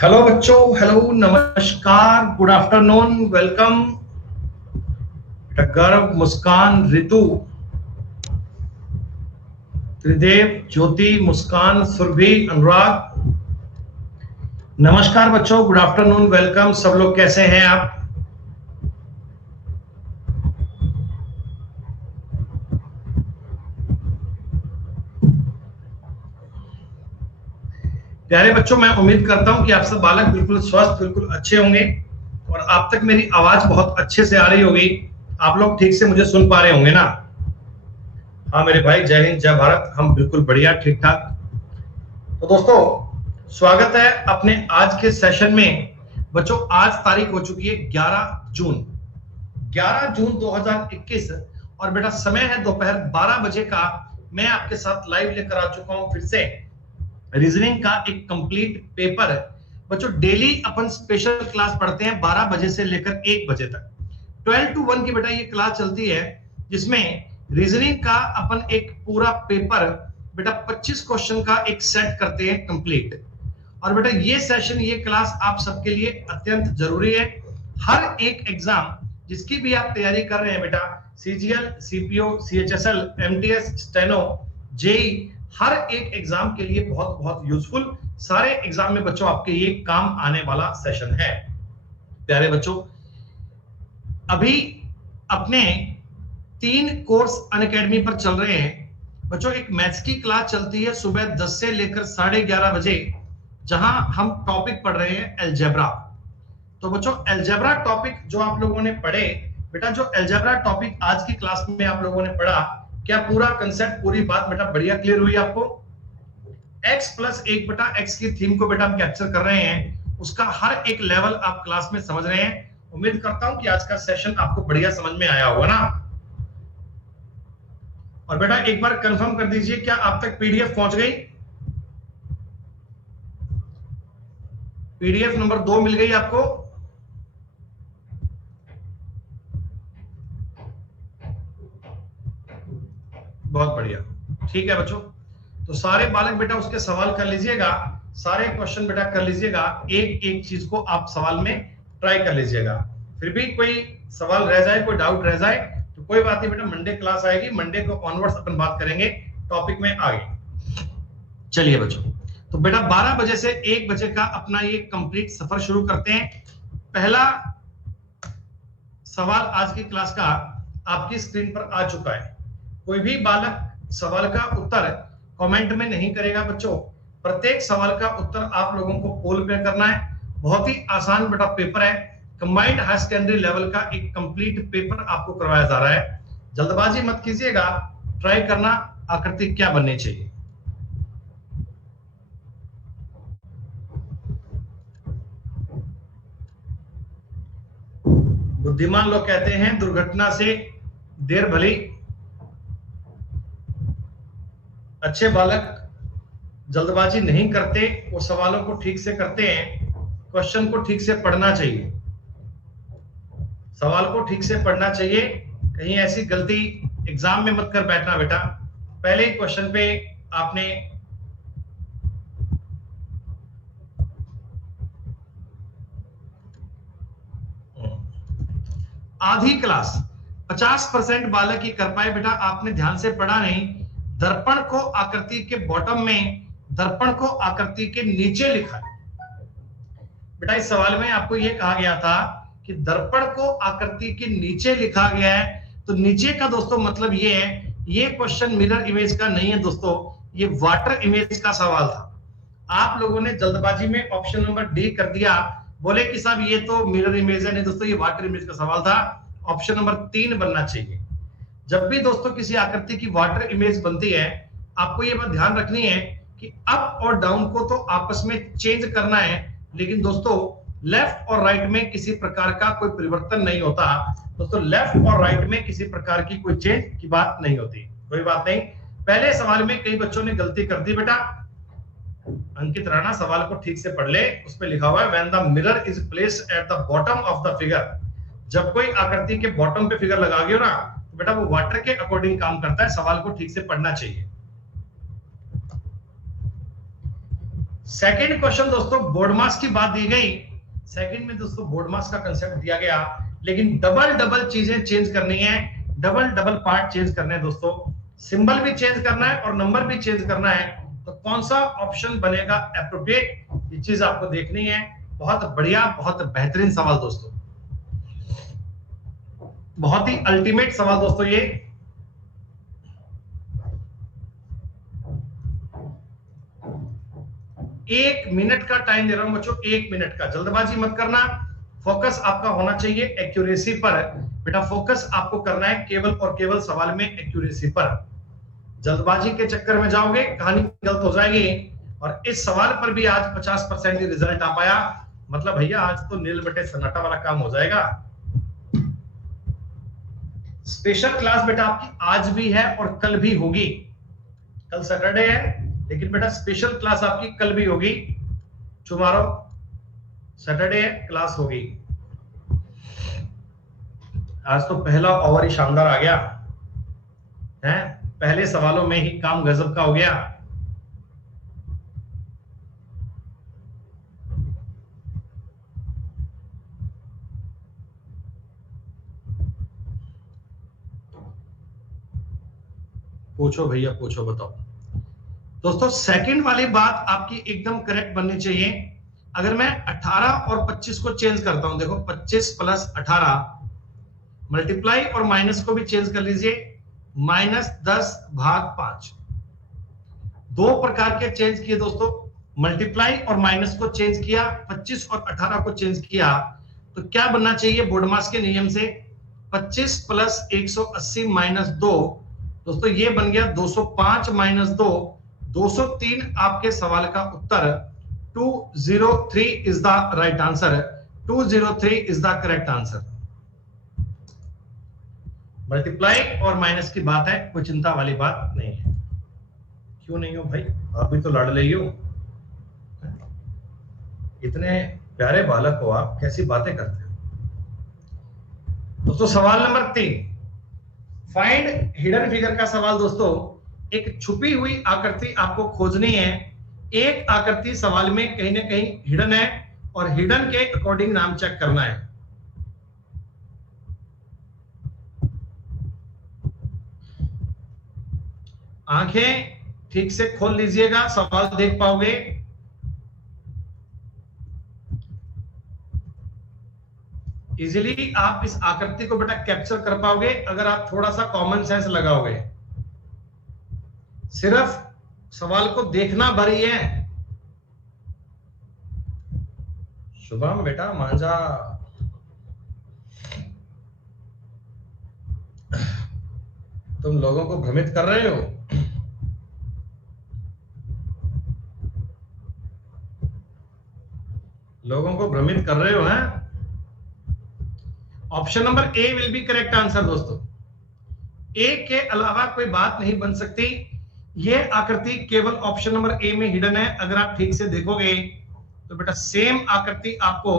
Hello बच्चों, hello, नमस्कार, good afternoon, welcome. गर्व, मुस्कान, रितु, त्रिदेव, ज्योति, मुस्कान, सुरभि, अनुराग। नमस्कार बच्चों, गुड आफ्टरनून, वेलकम। सब लोग कैसे हैं आप? प्यारे बच्चों, मैं उम्मीद करता हूं कि आप सब बालक बिल्कुल स्वस्थ, बिल्कुल अच्छे होंगे और आप तक मेरी आवाज बहुत अच्छे से आ रही होगी। आप लोग ठीक से मुझे सुन पा रहे होंगे ना? हाँ मेरे भाई, जय हिंद, जय भारत। हम बिल्कुल बढ़िया, ठीक ठाक। तो दोस्तों, स्वागत है अपने आज के सेशन में। बच्चों, आज तारीख हो चुकी है 11 जून 2021 और बेटा समय है दोपहर 12 बजे का। मैं आपके साथ लाइव लेकर आ चुका हूं फिर से रीजनिंग का एक कंप्लीट पेपर। बच्चों, डेली अपन स्पेशल क्लास पढ़ते हैं 12 बजे से लेकर 1 बजे तक। 12 to 1 की बेटा ये क्लास चलती है, जिसमें रीजनिंग का अपन एक पूरा पेपर बेटा 25 क्वेश्चन का एक सेट करते हैं कंप्लीट। और बेटा ये सेशन, ये क्लास आप सबके लिए अत्यंत जरूरी है। हर एक एग्जाम जिसकी भी आप तैयारी कर रहे हैं बेटा, CGL, CPO, CHSL, MTS, steno, JE, हर एक एग्जाम के लिए बहुत बहुत यूजफुल। सारे एग्जाम में बच्चों आपके ये काम आने वाला सेशन है। प्यारे बच्चों, अभी अपने 3 कोर्स अनअकैडमी पर चल रहे हैं। बच्चों, एक मैथ्स की क्लास चलती है सुबह 10 से लेकर 11:30 बजे, जहां हम टॉपिक पढ़ रहे हैं अलजेब्रा। तो बच्चों, अलजेब्रा टॉपिक जो आप लोगों ने पढ़े बेटा, जो अलजेब्रा टॉपिक आज की क्लास में आप लोगों ने पढ़ा, क्या पूरा कंसेप्ट, पूरी बात बेटा बढ़िया क्लियर हुई आपको? x+1/x की थीम को बेटा हम कैप्चर कर रहे हैं, उसका हर एक लेवल आप क्लास में समझ रहे हैं। उम्मीद करता हूं कि आज का सेशन आपको बढ़िया समझ में आया होगा ना। और बेटा एक बार कंफर्म कर दीजिए, क्या आप तक पीडीएफ पहुंच गई? पीडीएफ नंबर 2 मिल गई आपको? बहुत बढ़िया, ठीक है बच्चों। तो सारे बालक बेटा उसके सवाल कर लीजिएगा, सारे क्वेश्चन बेटा कर लीजिएगा, एक एक चीज को आप सवाल में ट्राई कर लीजिएगा। फिर भी कोई सवाल रह जाए, कोई डाउट रह जाए तो कोई बात नहीं बेटा, मंडे क्लास आएगी, मंडे को ऑनवर्ड्स अपन बात करेंगे टॉपिक में आगे। चलिए बच्चों, तो बेटा 12 बजे से 1 बजे का अपना ये कंप्लीट सफर शुरू करते हैं। पहला सवाल आज की क्लास का आपकी स्क्रीन पर आ चुका है। कोई भी बालक सवाल का उत्तर कमेंट में नहीं करेगा बच्चों, प्रत्येक सवाल का उत्तर आप लोगों को पोल पे करना है। बहुत ही आसान बेटा पेपर है, कंबाइंड हायर सेकेंडरी लेवल का एक कंप्लीट पेपर आपको करवाया जा रहा है। जल्दबाजी मत कीजिएगा, ट्राई करना आकृति क्या बननी चाहिए। बुद्धिमान लोग कहते हैं दुर्घटना से देर भली। अच्छे बालक जल्दबाजी नहीं करते, वो सवालों को ठीक से करते हैं। क्वेश्चन को ठीक से पढ़ना चाहिए, सवाल को ठीक से पढ़ना चाहिए। कहीं ऐसी गलती एग्जाम में मत कर बैठना बेटा। पहले ही क्वेश्चन पे आपने आधी क्लास 50% बालक ही कर पाए बेटा, आपने ध्यान से पढ़ा नहीं। दर्पण को आकृति के बॉटम में, दर्पण को आकृति के नीचे लिखा है बेटा। इस सवाल में आपको यह कहा गया था कि दर्पण को आकृति के नीचे लिखा गया है। तो नीचे का दोस्तों मतलब ये है, ये क्वेश्चन मिरर इमेज का नहीं है दोस्तों, ये वाटर इमेज का सवाल था। आप लोगों ने जल्दबाजी में ऑप्शन नंबर डी कर दिया, बोले कि साहब ये तो मिरर इमेज है। नहीं दोस्तों, ये वाटर इमेज का सवाल था। ऑप्शन नंबर 3 बनना चाहिए। जब भी दोस्तों किसी आकृति की वाटर इमेज बनती है, आपको ये बात ध्यान रखनी है कि अप और डाउन को तो आपस में चेंज करना है, लेकिन दोस्तों लेफ्ट और राइट में किसी प्रकार का कोई परिवर्तन नहीं होता। दोस्तों लेफ्ट और राइट में किसी प्रकार की कोई चेंज की बात नहीं होती। कोई बात नहीं, पहले सवाल में कई बच्चों ने गलती कर दी बेटा। अंकित राणा सवाल को ठीक से पढ़ ले, उसमें लिखा हुआ है when the mirror is placed at the bottom of the figure. जब कोई आकृति के बॉटम पे फिगर लगा गया ना, तो बेटा वो वाटर के अकॉर्डिंग काम करता है। सवाल को ठीक से पढ़ना चाहिए। सेकंड क्वेश्चन दोस्तों बोर्ड मास की बात दी गई। सेकंड में दोस्तों बोर्ड मास का कंसेप्ट दिया गया, लेकिन डबल डबल चीजें चेंज करनी है, डबल डबल पार्ट चेंज करने हैं दोस्तों, सिंबल भी चेंज करना है और नंबर भी चेंज करना है। तो कौन सा ऑप्शन बनेगा एप्रोप्रिएट, ये चीज आपको देखनी है। बहुत बढ़िया, बहुत बेहतरीन सवाल दोस्तों, बहुत ही अल्टीमेट सवाल दोस्तों ये। एक मिनट का टाइम दे रहा हूं बच्चों, एक मिनट का, जल्दबाजी मत करना। फोकस आपका होना चाहिए एक्यूरेसी पर। बेटा फोकस आपको करना है केवल और केवल सवाल में एक्यूरेसी पर। जल्दबाजी के चक्कर में जाओगे कहानी गलत हो जाएगी। और इस सवाल पर भी आज 50% ही रिजल्ट आ पाया, मतलब भैया आज तो नील बटे सन्नाटा वाला काम हो जाएगा। स्पेशल क्लास बेटा आपकी आज भी है और कल भी होगी। कल सैटरडे है, लेकिन बेटा स्पेशल क्लास आपकी कल भी होगी। टुमारो सैटरडे क्लास होगी। आज तो पहला ओवर ही शानदार आ गया है, पहले सवालों में ही काम गजब का हो गया। पूछो भैया पूछो, बताओ दोस्तों। सेकंड वाली बात आपकी एकदम करेक्ट बननी चाहिए। अगर मैं 18 और 25 को चेंज करता हूं, देखो 25 प्लस 18 मल्टीप्लाई और माइनस को भी चेंज कर लीजिए, -10/5। दो प्रकार के चेंज किए दोस्तों, मल्टीप्लाई और माइनस को चेंज किया, 25 और 18 को चेंज किया, तो क्या बनना चाहिए बोर्डमास के नियम से? 25 प्लस 180 माइनस 2, दोस्तों ये बन गया 205 माइनस 2, 203 आपके सवाल का उत्तर। 203 is the right answer, 203 is the correct answer. Multiply और माइनस की बात है, कोई चिंता वाली बात नहीं है। क्यों नहीं हो भाई, आप भी तो लाडले ही हो, इतने प्यारे बालक हो आप, कैसी बातें करते हो। दोस्तों सवाल नंबर 3, फाइंड हिडन फिगर का सवाल दोस्तों। एक छुपी हुई आकृति आपको खोजनी है। एक आकृति सवाल में कहीं ना कहीं हिडन है और हिडन के अकॉर्डिंग नाम चेक करना है। आंखें ठीक से खोल लीजिएगा, सवाल देख पाओगे। इजीली आप इस आकृति को बेटा कैप्चर कर पाओगे अगर आप थोड़ा सा कॉमन सेंस लगाओगे। सिर्फ सवाल को देखना भरी है। शुभम बेटा मांझा, तुम लोगों को भ्रमित कर रहे हो। लोगों को भ्रमित कर रहे हो हैं। Option number A will B correct answer दोस्तों। ए के अलावा कोई बात नहीं बन सकती। ये आकृति केवल ऑप्शन नंबर ए में हिडन है। अगर आप ठीक से देखोगे तो बेटा सेम आकृति आपको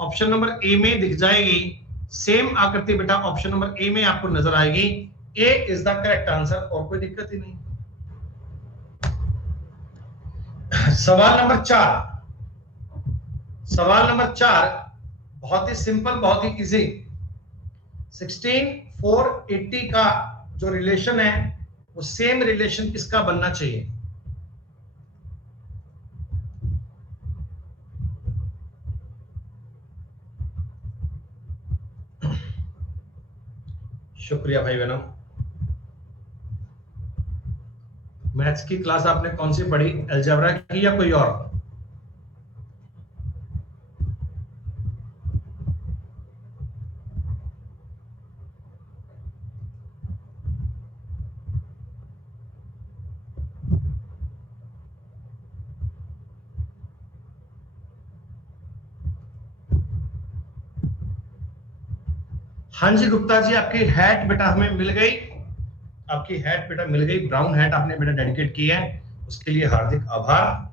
ऑप्शन नंबर ए में दिख जाएगी। सेम आकृति बेटा ऑप्शन नंबर ए में आपको नजर आएगी। ए इज द करेक्ट आंसर, और कोई दिक्कत ही नहीं। सवाल नंबर 4, सवाल नंबर 4 बहुत ही सिंपल, बहुत ही इजी। 16/480 का जो रिलेशन है वो सेम रिलेशन किसका बनना चाहिए? शुक्रिया भाई बहनों। मैथ्स की क्लास आपने कौन सी पढ़ी, अलजेब्रा की या कोई और? हाँ जी गुप्ता जी, आपकी हैट बेटा हमें मिल गई। आपकी हैट बेटा मिल गई, ब्राउन हैट आपने बेटा डेडिकेट की है, उसके लिए हार्दिक आभार।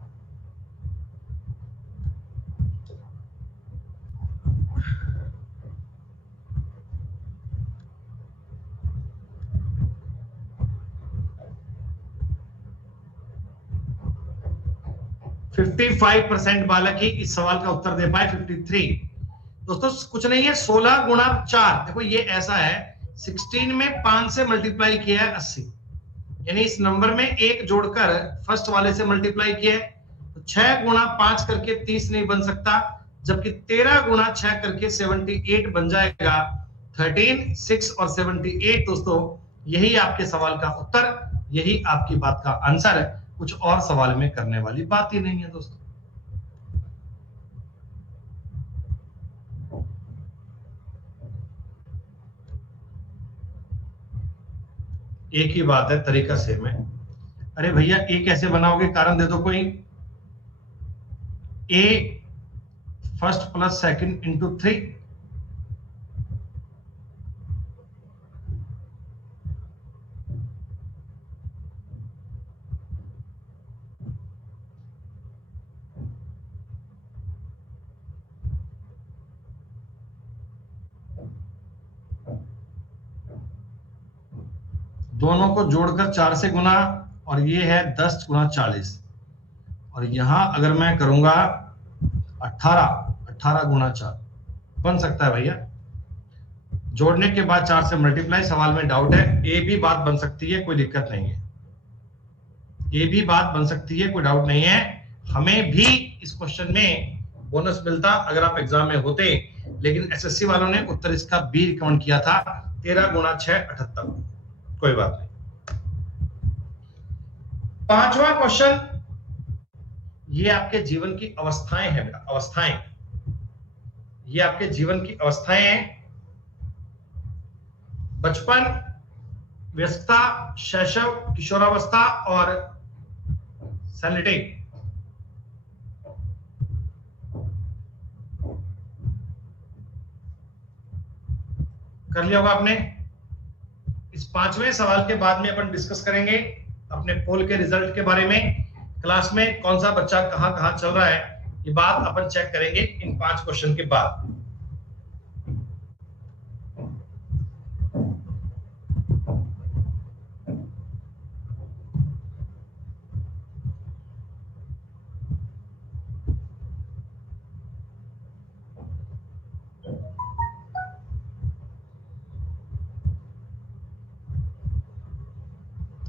55% बालक ही इस सवाल का उत्तर दे पाए। 53 दोस्तों कुछ नहीं है, 16 गुणा 4। देखो ये ऐसा है, 16 में 5 से मल्टीप्लाई किया है 80, यानी इस नंबर में एक जोड़कर फर्स्ट वाले से मल्टीप्लाई किया है, तो 6 गुणा 5 करके 30 नहीं बन सकता, जबकि 13 गुणा 6 करके 78 बन जाएगा। 13, 6 और 78 दोस्तों यही आपके सवाल का उत्तर, यही आपकी बात का आंसर है। कुछ और सवाल में करने वाली बात ही नहीं है दोस्तों। एक ही बात है, तरीका सेम है। अरे भैया ए कैसे बनाओगे, कारण दे दो कोई। ए फर्स्ट प्लस सेकंड इंटू 3, दोनों को जोड़कर 4 से गुना, और ये है 10 गुना 40, और यहां अगर मैं करूंगा 18 गुना 4 बन सकता है भैया। जोड़ने के बाद 4 से मल्टीप्लाई, सवाल में डाउट है। ए भी बात बन सकती है, कोई दिक्कत नहीं है। ए भी बात बन सकती है, कोई डाउट नहीं है। हमें भी इस क्वेश्चन में बोनस मिलता अगर आप एग्जाम में होते, लेकिन एसएससी वालों ने उत्तर इसका बी रिकमेंड किया था, 13 गुना 6 78। कोई बात नहीं। पांचवा क्वेश्चन, ये आपके जीवन की अवस्थाएं हैं बेटा, अवस्थाएं। ये आपके जीवन की अवस्थाएं हैं। बचपन, व्यस्तता, शैशव, किशोरावस्था और सैनिटी। कर लिया होगा आपने। इस पांचवें सवाल के बाद में अपन डिस्कस करेंगे अपने पोल के रिजल्ट के बारे में। क्लास में कौन सा बच्चा कहां कहां चल रहा है, ये बात अपन चेक करेंगे इन 5 क्वेश्चन के बाद।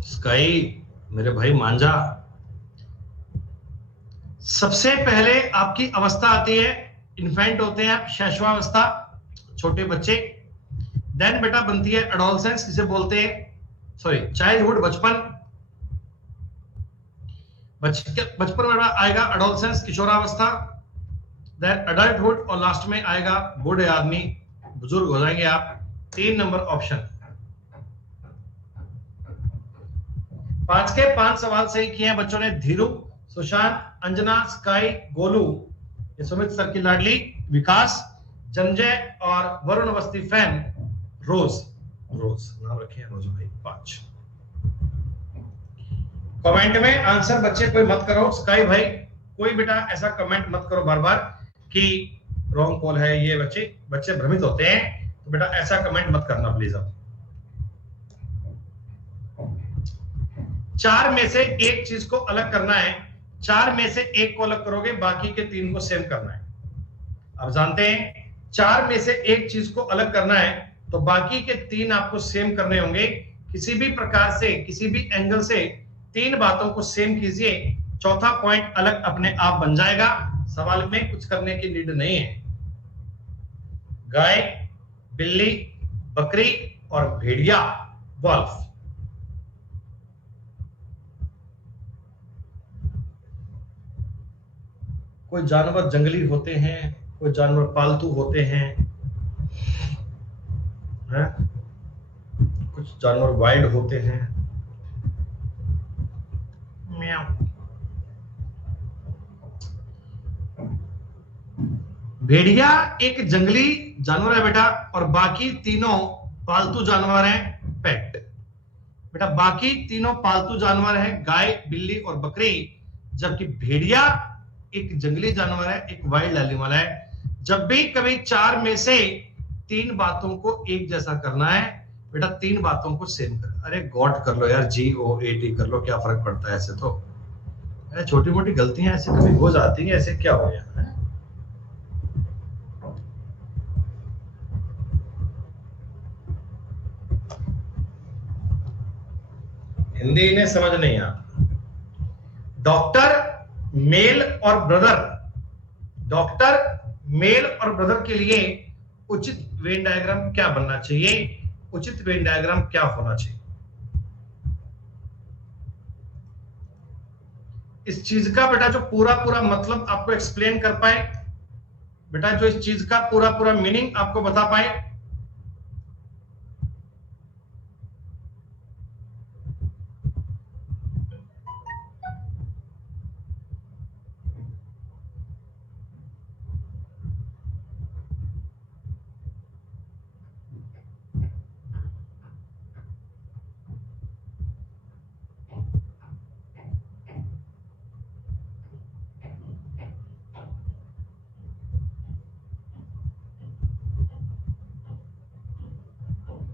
स्काई मेरे भाई मांझा, सबसे पहले आपकी अवस्था आती है, इन्फेंट होते हैं आप, शैशवावस्था, छोटे बच्चे। देन बेटा बनती है एडोलसेंस, जिसे बोलते हैं सॉरी चाइल्डहुड, बचपन। बचपन में आएगा एडोलसेंस, किशोरावस्था, देन अडल्टहुड, और लास्ट में आएगा बूढ़े आदमी, बुजुर्ग हो जाएंगे आप। 3 नंबर ऑप्शन। 5 के 5 सवाल सही किए हैं बच्चों ने। धीरू, सुशांत, अंजना, स्काई, गोलू, ये सुमित सर की लाडली, विकास, जंजय और वरुण अवस्थी फैन, रोज। रोज नाम रखे हैं रोज भाई। 5 कमेंट में आंसर बच्चे कोई मत करो। स्काई भाई कोई बेटा ऐसा कमेंट मत करो बार बार कि रॉन्ग कॉल है, ये बच्चे भ्रमित होते हैं, तो बेटा ऐसा कमेंट मत करना प्लीज। आप 4 में से एक चीज को अलग करना है। 4 में से एक को अलग करोगे, बाकी के 3 को सेम करना है। आप जानते हैं 4 में से एक चीज को अलग करना है, तो बाकी के 3 आपको सेम करने होंगे। किसी भी प्रकार से, किसी भी एंगल से 3 बातों को सेम कीजिए, चौथा पॉइंट अलग अपने आप बन जाएगा। सवाल में कुछ करने की नीड नहीं है। गाय, बिल्ली, बकरी और भेड़िया, वॉल्फ। कोई जानवर जंगली होते हैं, कोई जानवर पालतू होते हैं, कुछ जानवर वाइल्ड होते हैं। भेड़िया एक जंगली जानवर है बेटा, और बाकी तीनों पालतू जानवर हैं, पेट। बेटा बाकी तीनों पालतू जानवर हैं, गाय, बिल्ली और बकरी, जबकि भेड़िया एक जंगली जानवर है, एक वाइल्ड एनिमल है। जब भी कभी 4 में से 3 बातों को एक जैसा करना है बेटा, 3 बातों को सेम कर। अरे गॉट कर लो यार, GOAT कर लो, क्या फर्क पड़ता है ऐसे तो। छोटी मोटी गलतियां ऐसे कभी हो जाती हैं, ऐसे क्या हो गया है? हिंदी इन्हें समझ नहीं आता। डॉक्टर मेल और ब्रदर, डॉक्टर मेल और ब्रदर के लिए उचित वेन डायग्राम क्या बनना चाहिए, उचित वेन डायग्राम क्या होना चाहिए? इस चीज का बेटा जो पूरा पूरा मतलब आपको एक्सप्लेन कर पाए, बेटा जो इस चीज का पूरा पूरा मीनिंग आपको बता पाए।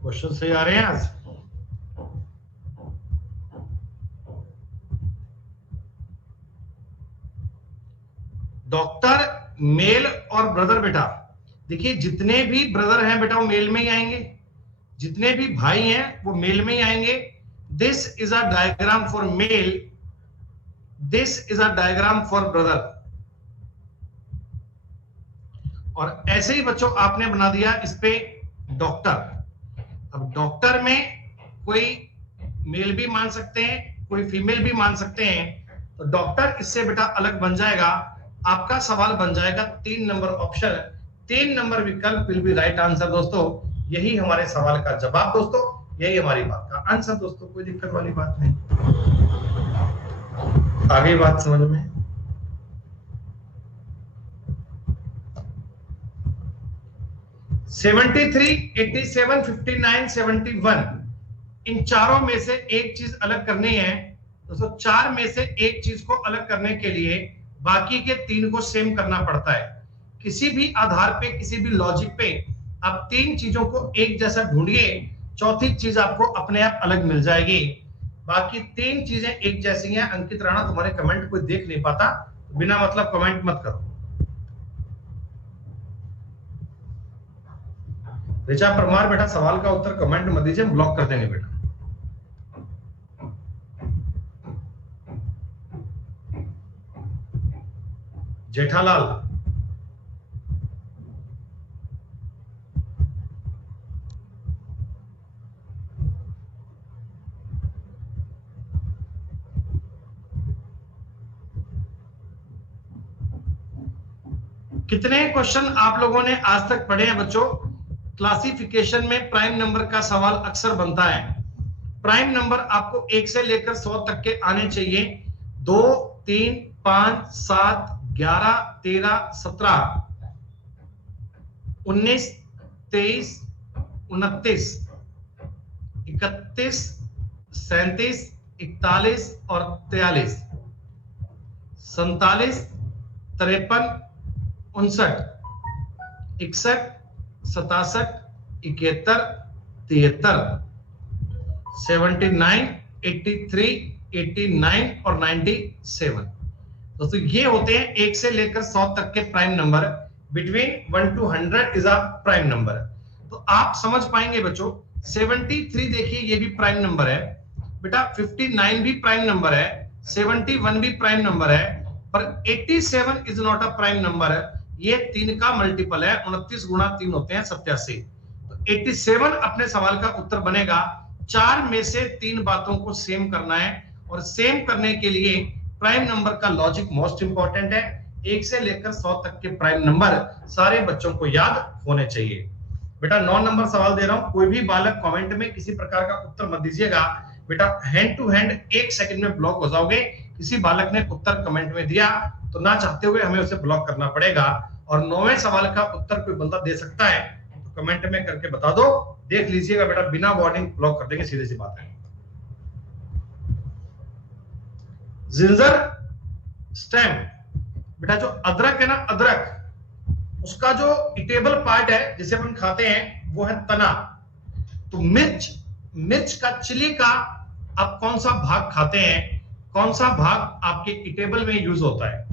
क्वेश्चन सही आ रहे हैं आज? डॉक्टर मेल और ब्रदर, बेटा देखिए जितने भी ब्रदर हैं बेटा वो मेल में ही आएंगे, जितने भी भाई हैं वो मेल में ही आएंगे। This is a diagram for male, this is a diagram for brother. और ऐसे ही बच्चों आपने बना दिया इस पे डॉक्टर। अब डॉक्टर में कोई मेल भी मान सकते हैं, कोई फीमेल भी मान सकते हैं, तो डॉक्टर इससे बेटा अलग बन जाएगा। आपका सवाल बन जाएगा 3 नंबर ऑप्शन, 3 नंबर विकल्प विल बी राइट आंसर। दोस्तों यही हमारे सवाल का जवाब, दोस्तों यही हमारी बात का आंसर। दोस्तों कोई दिक्कत वाली बात नहीं, आगे बात समझ में। सेवेंटी 87, 59, 71 इन चारों में से एक चीज अलग करनी है दोस्तों। 4 में से एक चीज को अलग करने के लिए बाकी के 3 को सेम करना पड़ता है। किसी भी आधार पे, किसी भी लॉजिक पे आप 3 चीजों को एक जैसा ढूंढिए, चौथी चीज आपको अपने आप अलग मिल जाएगी। बाकी 3 चीजें एक जैसी हैं। अंकित राणा तुम्हारे कमेंट कोई देख नहीं पाता, बिना मतलब कमेंट मत करो। ऋचा परमार बेटा सवाल का उत्तर कमेंट मत दीजिए, हम ब्लॉक कर देंगे बेटा। जेठालाल, कितने क्वेश्चन आप लोगों ने आज तक पढ़े हैं बच्चों? क्लासिफिकेशन में प्राइम नंबर का सवाल अक्सर बनता है। प्राइम नंबर आपको 1 से लेकर 100 तक के आने चाहिए। 2, 3, 5, 7, 11, 13, 17, 19, 23, 29, 31, 37, 41 और 43, 47, 53, 59, 61, 67, 71, 73, 79, 83, 89 और 97। दोस्तों ये होते हैं 1 से लेकर 100 तक के prime number. Between 1 to 100 is a prime number. तो आप समझ पाएंगे बच्चों, 73 देखिए ये भी प्राइम नंबर है बेटा, 59 भी प्राइम नंबर है, 71 भी प्राइम नंबर है, पर 87 is not a prime number है। ये 3 का मल्टीपल है, 29 गुणा 3 होते हैं 87। तो 87 अपने सवाल का उत्तर बनेगा। 4 में से 3 बातों को सेम करना है, और सेम करने के लिए प्राइम नंबर का लॉजिक मोस्ट इंपॉर्टेंट है। 1 से लेकर 100 तक के प्राइम नंबर सारे बच्चों को याद होने चाहिए। बेटा 9 नंबर सवाल दे रहा हूं, कोई भी बालक कमेंट में किसी प्रकार का उत्तर मत दीजिएगा बेटा, हैंड टू हैंड 1 सेकंड में ब्लॉक हो जाओगे। किसी बालक ने उत्तर कमेंट में दिया तो ना चाहते हुए हमें उसे ब्लॉक करना पड़ेगा। और 9वें सवाल का उत्तर कोई बंदा दे सकता है तो कमेंट में करके बता दो, देख लीजिएगा बेटा, बिना वार्निंग ब्लॉक कर देंगे, सीधी सी बात है। जिंजर स्टेम, बेटा जो अदरक है ना, अदरक उसका जो इटेबल पार्ट है जिसे अपन खाते हैं वो है तना। तो मिर्च का, चिली का आप कौन सा भाग खाते हैं? कौन सा भाग आपके ईटेबल में यूज होता है?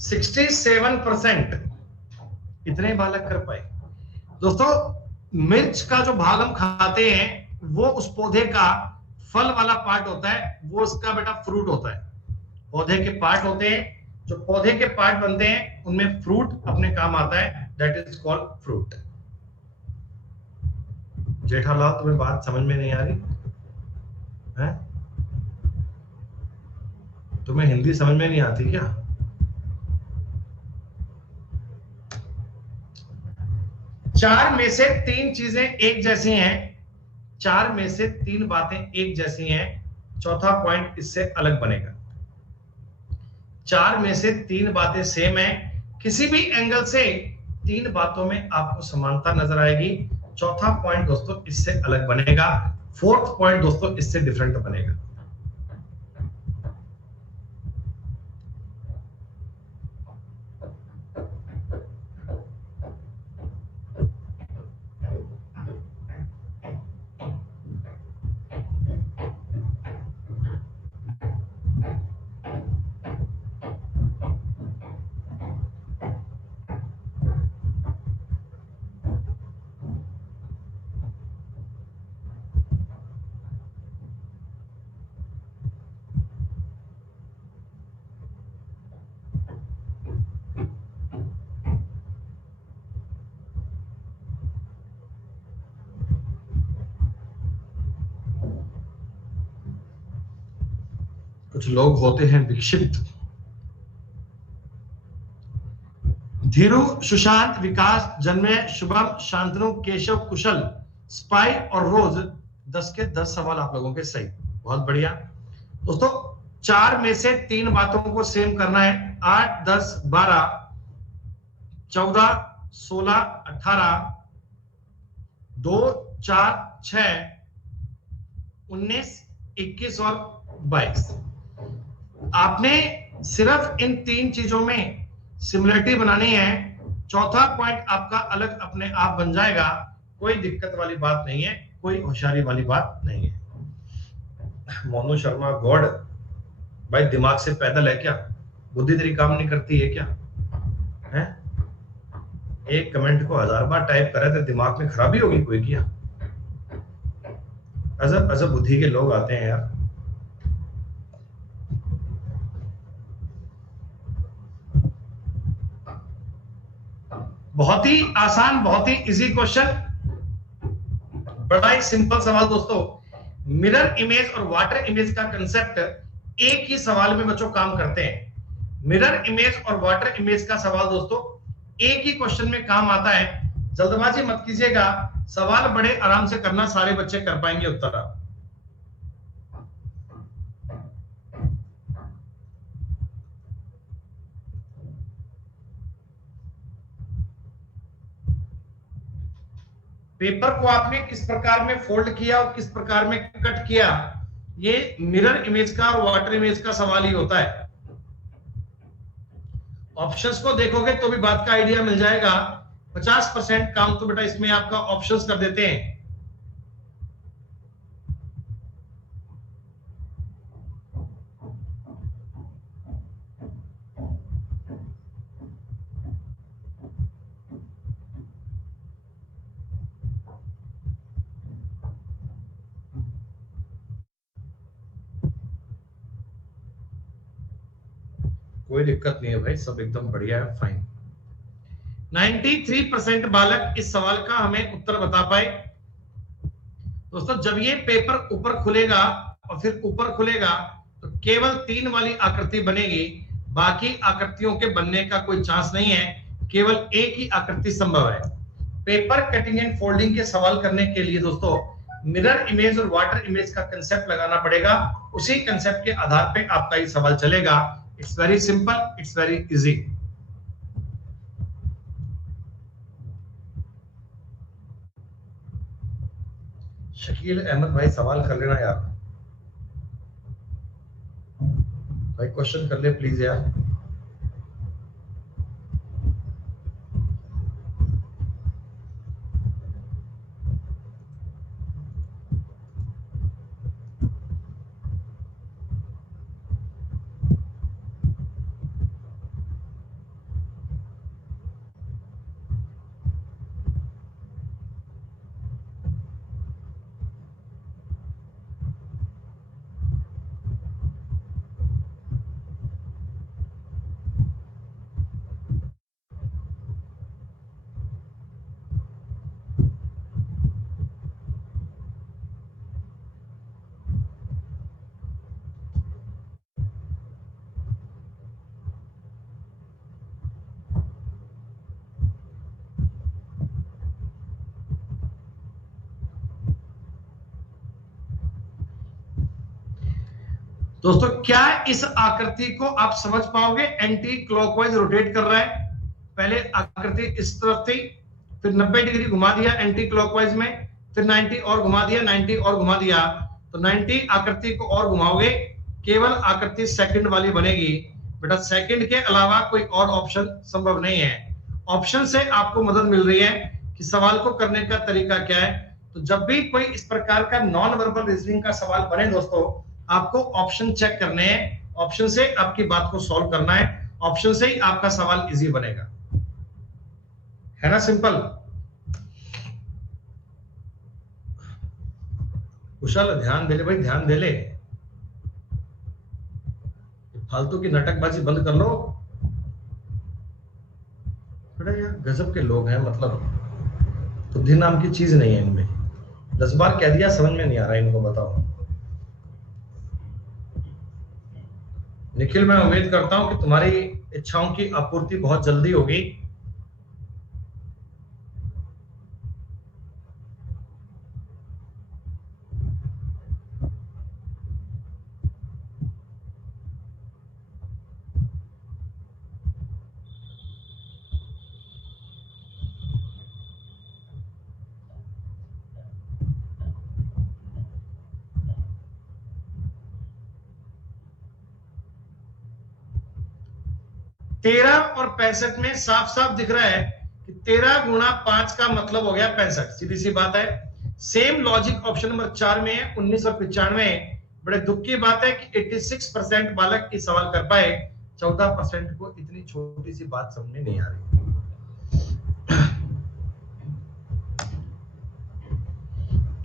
सिक्सटी 67% इतने बालक कर पाए। दोस्तों, मिर्च का जो भाग हम खाते हैं वो उस पौधे का फल वाला पार्ट होता है, वो उसका बेटा फ्रूट होता है। पौधे के पार्ट होते हैं, जो पौधे के पार्ट बनते हैं उनमें फ्रूट अपने काम आता है, that is called fruit. Jethalal, तुम्हें बात समझ में नहीं आ रही है? तुम्हें हिंदी समझ में नहीं आती क्या? चार में से तीन चीजें एक जैसी हैं, चार में से तीन बातें एक जैसी हैं, चौथा पॉइंट इससे अलग बनेगा। चार में से तीन बातें सेम है, किसी भी एंगल से तीन बातों में आपको समानता नजर आएगी, चौथा पॉइंट दोस्तों इससे अलग बनेगा, फोर्थ पॉइंट दोस्तों इससे डिफरेंट बनेगा। कुछ लोग होते हैं विक्षिप्त। धीरू, सुशांत, विकास, जन्मय, शुभम, शांतनु, केशव, कुशल, स्पाई और रोज 10 के 10 सवाल आप लोगों के सही। बहुत बढ़िया दोस्तों, चार में से तीन बातों को सेम करना है। 8, 10, 12, 14, 16, 18, 2, 4, 6, 19, 21 और 22। आपने सिर्फ इन तीन चीजों में सिमिलरिटी बनानी है, चौथा पॉइंट आपका अलग अपने आप बन जाएगा। कोई दिक्कत वाली बात नहीं है, कोई होशियारी वाली बात नहीं है। मोनू शर्मा गॉड, भाई दिमाग से पैदल है क्या? बुद्धि तेरी काम नहीं करती है क्या? है? एक कमेंट को 1000 बार टाइप करे तो दिमाग में खराबी होगी कोई क्या? अजब अजब बुद्धि के लोग आते हैं यार। बहुत ही आसान, बहुत ही इजी क्वेश्चन, बड़ा ही सिंपल सवाल दोस्तों। मिरर इमेज और वाटर इमेज का कंसेप्ट एक ही सवाल में बच्चों काम करते हैं। मिरर इमेज और वाटर इमेज का सवाल दोस्तों एक ही क्वेश्चन में काम आता है। जल्दबाजी मत कीजिएगा, सवाल बड़े आराम से करना, सारे बच्चे कर पाएंगे उत्तर। पेपर को आपने किस प्रकार में फोल्ड किया और किस प्रकार में कट किया, ये मिरर इमेज का और वाटर इमेज का सवाल ही होता है। ऑप्शंस को देखोगे तो भी बात का आइडिया मिल जाएगा। 50% काम तो बेटा इसमें आपका ऑप्शंस कर देते हैं। कोई दिक्कत नहीं है भाई, सब एकदम बढ़िया है, फाइन। 93% बालक इस सवाल का हमें उत्तर बता पाए। दोस्तों, जब ये पेपर ऊपर खुलेगा और फिर ऊपर खुलेगा तो केवल 3 वाली आकृति बनेगी, बाकी आकृतियों के बनने का कोई चांस नहीं है, केवल एक ही आकृति संभव है। पेपर कटिंग एंड फोल्डिंग के सवाल करने के लिए दोस्तों मिरर इमेज और वाटर इमेज का कंसेप्ट लगाना पड़ेगा, उसी कंसेप्ट के आधार पे आपका ये सवाल चलेगा। It's very simple, it's very easy. Shakeel Ahmed भाई सवाल कर लेना यार, भाई क्वेश्चन कर ले प्लीज यार। दोस्तों क्या इस आकृति को आप समझ पाओगे? एंटी क्लॉकवाइज रोटेट कर रहा है, पहले आकृति इस तरफ थी, फिर 90 डिग्री घुमा दिया एंटी क्लॉकवाइज में, फिर 90 और घुमा दिया, 90 और घुमा दिया, तो 90 आकृति को और घुमाओगे, केवल आकृति सेकंड वाली बनेगी। बेटा सेकंड के अलावा कोई और ऑप्शन संभव नहीं है। ऑप्शन से आपको मदद मिल रही है कि सवाल को करने का तरीका क्या है। तो जब भी कोई इस प्रकार का नॉन वर्बल रीजनिंग का सवाल बने दोस्तों, आपको ऑप्शन चेक करने हैं, ऑप्शन से आपकी बात को सॉल्व करना है, ऑप्शन से ही आपका सवाल इजी बनेगा, है ना? सिंपल। कुशल ध्यान दे ले भाई, ध्यान दे ले, फालतू की नाटकबाजी बंद कर लो। बड़ा यार गजब के लोग हैं, मतलब बुद्धि नाम की चीज नहीं है इनमें। 10 बार कह दिया, समझ में नहीं आ रहा इनको, बताओ। निखिल मैं उम्मीद करता हूं कि तुम्हारी इच्छाओं की आपूर्ति बहुत जल्दी होगी। तेरह और 65 में साफ साफ दिख रहा है कि 13 गुणा 5 का मतलब हो गया 65, सीधी सी बात है। सेम लॉजिक ऑप्शन नंबर 4 में है 19 और 95। बड़े दुख की बात है कि 86% बालक इस सवाल कर पाए, 14% को इतनी छोटी सी बात समझ में नहीं आ रही।